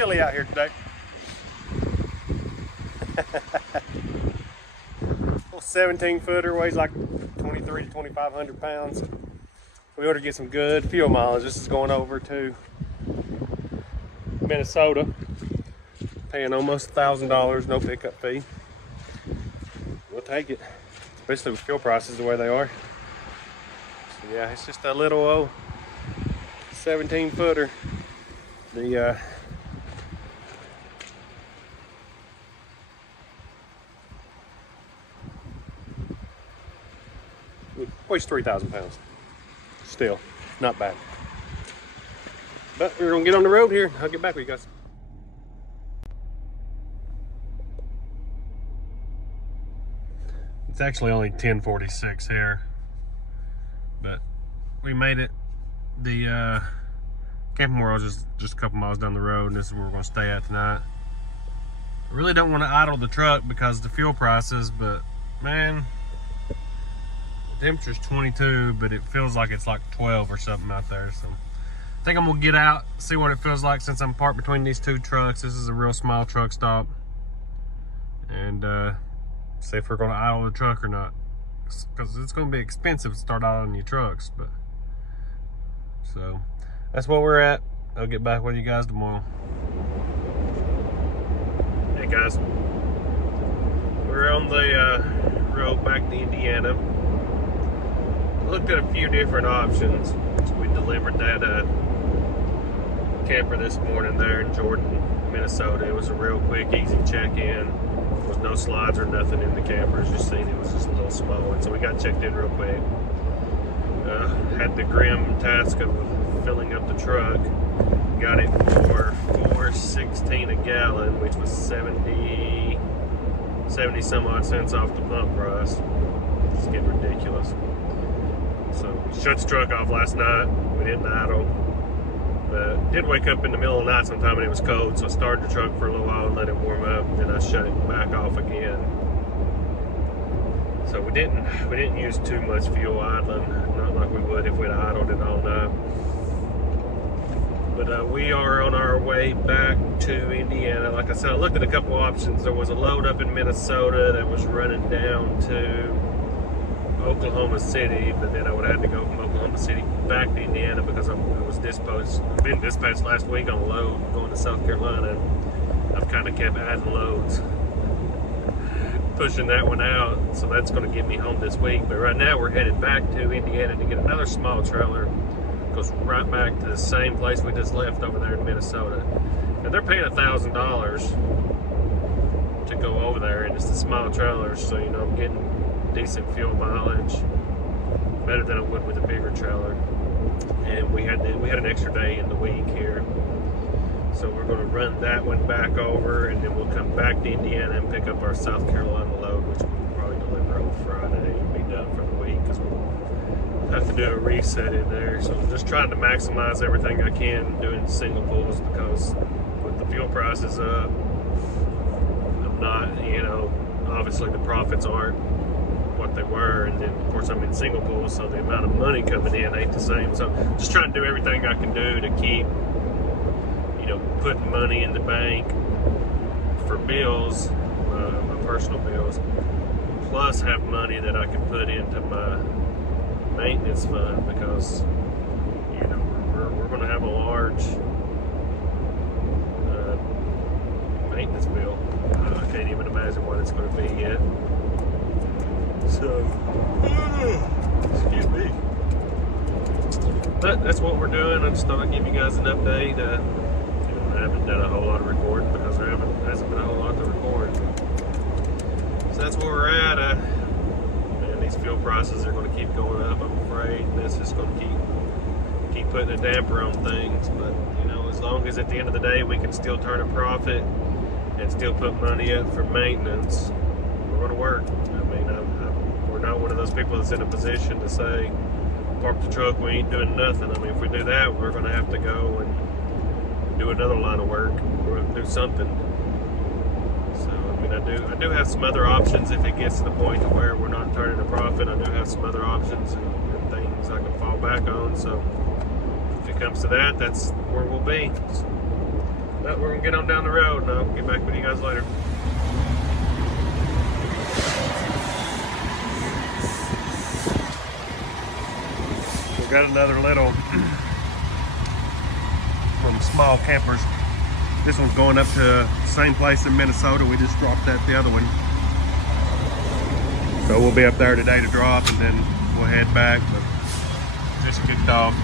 chilly out here today. Little 17-footer weighs like 2,300 to 2,500 pounds. We ought to get some good fuel mileage. This is going over to Minnesota, paying almost $1,000, no pickup fee. We'll take it, especially with fuel prices the way they are. So yeah, it's just a little old 17-footer. The weighs 3,000 pounds. Still, not bad. But we're gonna get on the road here. I'll get back with you guys. It's actually only 10:46 here, but we made it. The camping world is just a couple miles down the road, and this is where we're gonna stay at tonight. I really don't want to idle the truck because of the fuel prices, but man, the temperature's 22, but it feels like it's like 12 or something out there. So I think I'm gonna get out, see what it feels like since I'm parked between these two trucks. This is a real small truck stop, and see if we're gonna idle the truck or not, because it's gonna be expensive to start idling your trucks. But so that's where we're at. I'll get back with you guys tomorrow. Hey guys, we're on the road back to Indiana. Looked at a few different options. We delivered that camper this morning there in Jordan, Minnesota. It was a real quick, easy check-in. There was no slides or nothing in the camper. As you seen, it was just a little small one. So we got checked in real quick. Had the grim task of filling up the truck. Got it for $4.16 a gallon, which was 70 some odd cents off the pump price. It's getting ridiculous. So shut the truck off last night. We didn't idle. Did wake up in the middle of the night sometime and it was cold, so I started the truck for a little while and let it warm up, and then I shut it back off again. So we didn't use too much fuel idling, not like we would if we'd idled it all night. But we are on our way back to Indiana. Like I said, I looked at a couple options. There was a load up in Minnesota that was running down to Oklahoma City, but then I would have to go from Oklahoma City back to Indiana because I was been dispatched last week on a load going to South Carolina. I've kind of kept adding loads, pushing that one out, so that's going to get me home this week. But right now we're headed back to Indiana to get another small trailer. Goes right back to the same place we just left over there in Minnesota. And they're paying $1,000 to go over there, and it's the small trailer, so you know I'm getting decent fuel mileage, better than I would with a bigger trailer. And we had an extra day in the week here, so we're going to run that one back over, and then we'll come back to Indiana and pick up our South Carolina load, which we'll probably deliver on Friday and be done for the week because we'll have to do a reset in there. So I'm just trying to maximize everything I can doing single pulls, because with the fuel prices up, I'm not, you know, obviously the profits aren't what they were, and then of course I'm in single pools, so the amount of money coming in ain't the same. So just trying to do everything I can do to keep, you know, putting money in the bank for bills, my personal bills, plus have money that I can put into my maintenance fund, because you know we're going to have a large maintenance bill. I can't even imagine what it's going to be yet. So, excuse me. But that's what we're doing. I just thought I'd give you guys an update. I haven't done a whole lot of recording because there hasn't been a whole lot to record. So that's where we're at. Man, these fuel prices are going to keep going up, I'm afraid. This is going to keep putting a damper on things. But you know, as long as at the end of the day we can still turn a profit and still put money up for maintenance, we're going to work. I mean, we're not one of those people that's in a position to say, park the truck, we ain't doing nothing. I mean, if we do that, we're going to have to go and do another line of work. We're going to do something. So, I mean, I do have some other options if it gets to the point to where we're not turning a profit. I do have some other options and things I can fall back on. So, if it comes to that, that's where we'll be. But we're gonna get on down the road and I'll get back with you guys later. We got another little from small campers. This one's going up to the same place in Minnesota. We just dropped that the other one. So we'll be up there today to drop and then we'll head back. But just a good dog.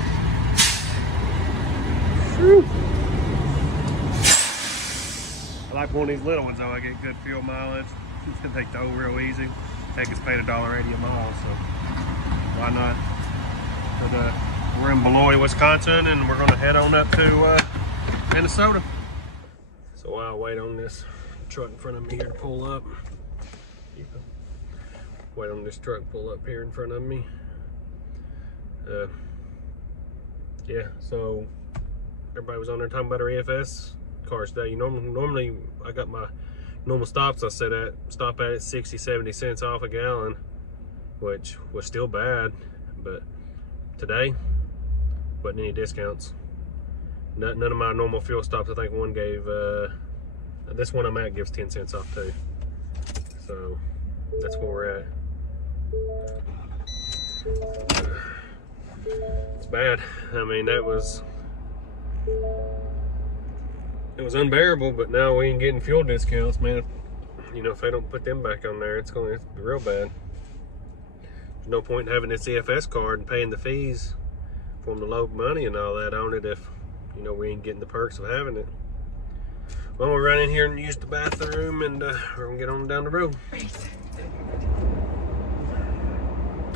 Whew. I like one of these little ones though. I get good fuel mileage. They tow real easy. Take us paid $1.80 a mile, so why not? But we're in Beloit, Wisconsin, and we're gonna head on up to Minnesota. So while I wait on this truck in front of me here to pull up, wait on this truck pull up here in front of me. Yeah, so everybody was on there talking about our EFS cars today. You know, normally I got my normal stops I stop at 60-70 cents off a gallon, which was still bad, but today wasn't any discounts. None of my normal fuel stops. I think one gave this one I'm at gives 10 cents off too, so that's where we're at. It's bad. I mean, it was unbearable, but now we ain't getting fuel discounts, man. You know, if they don't put them back on there, it's be real bad. There's no point in having this EFS card and paying the fees for them to load money and all that on it if, you know, we ain't getting the perks of having it. Well, we'll run in here and use the bathroom and we're gonna get on down the road.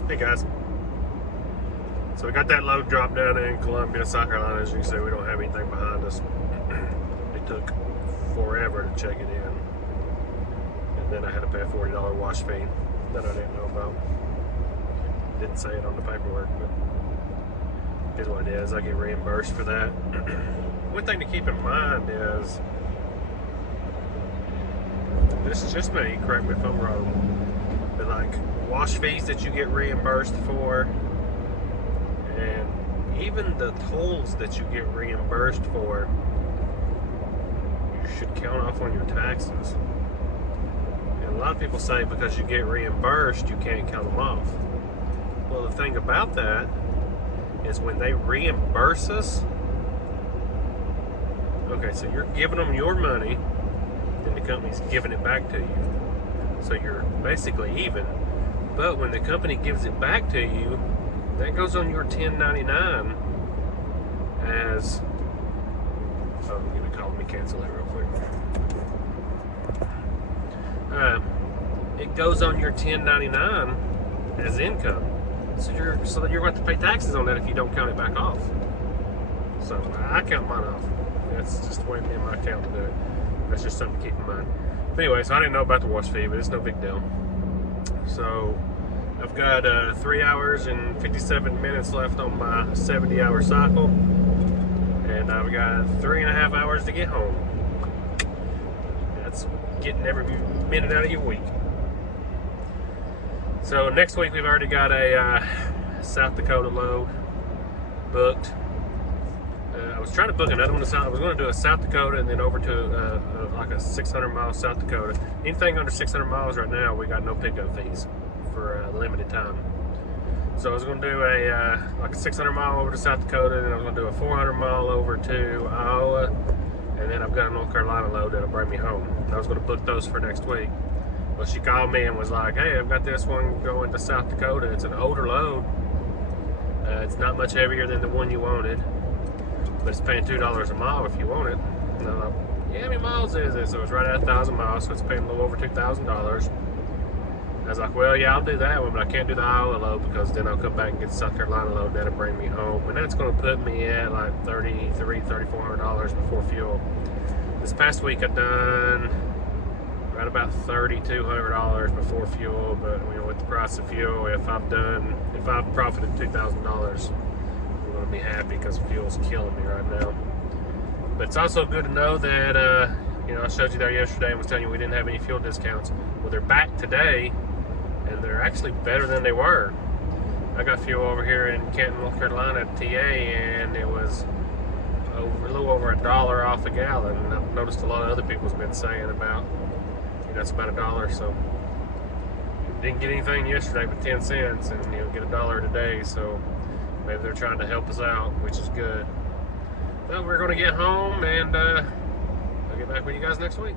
Hey guys. So we got that load drop down in Columbia, South Carolina. As you can see, we don't have anything behind us. It took forever to check it in. And then I had to pay a $40 wash fee that I didn't know about. Didn't say it on the paperwork, but it is what it is. I get reimbursed for that. One thing to keep in mind is, this is just me, correct me if I'm wrong, but like wash fees that you get reimbursed for, and even the tolls that you get reimbursed for, you should count off on your taxes. And a lot of people say because you get reimbursed, you can't count them off. Well, the thing about that is when they reimburse us, okay, so you're giving them your money and the company's giving it back to you. So you're basically even. But when the company gives it back to you, that goes on your 1099 as, oh, I'm gonna call me, cancel that real quick. It goes on your 1099 as income. So you're going to pay taxes on that if you don't count it back off. So I count mine off. That's just the way me and my accountant do it. That's just something to keep in mind. But anyway, so I didn't know about the wash fee, but it's no big deal. So I've got 3 hours and 57 minutes left on my 70-hour cycle, and I've got 3.5 hours to get home. That's getting every minute out of your week. So next week we've already got a South Dakota load booked. I was trying to book another one. I was going to do a South Dakota and then over to like a 600-mile South Dakota. Anything under 600 miles right now, we got no pickup fees for a limited time. So I was going to do a like a 600-mile over to South Dakota, and then I was going to do a 400-mile over to Iowa, and then I've got a North Carolina load that'll bring me home. And I was going to book those for next week. Well, she called me and was like, hey, I've got this one going to South Dakota. It's an older load. It's not much heavier than the one you wanted, but it's paying $2 a mile if you want it. And I'm like, yeah, how many miles is it? So it's right at 1,000 miles, so it's paying a little over $2,000. I was like, well, yeah, I'll do that one, but I can't do the Iowa load because then I'll come back and get the South Carolina load. That'll bring me home, and that's going to put me at like $3,400 before fuel. This past week I've done right about $3,200 before fuel, but you know, with the price of fuel, if I've profited $2,000, I'm going to be happy because fuel's killing me right now. But it's also good to know that you know, I showed you there yesterday and was telling you we didn't have any fuel discounts. Well, they're back today, and they're actually better than they were. I got fuel over here in Canton, North Carolina at TA, and it was a little over $1 off a gallon, and I've noticed a lot of other people's been saying about, it's about $1. So didn't get anything yesterday but 10 cents, and get $1 today. So maybe they're trying to help us out, which is good. Well, we're going to get home, and I'll get back with you guys next week.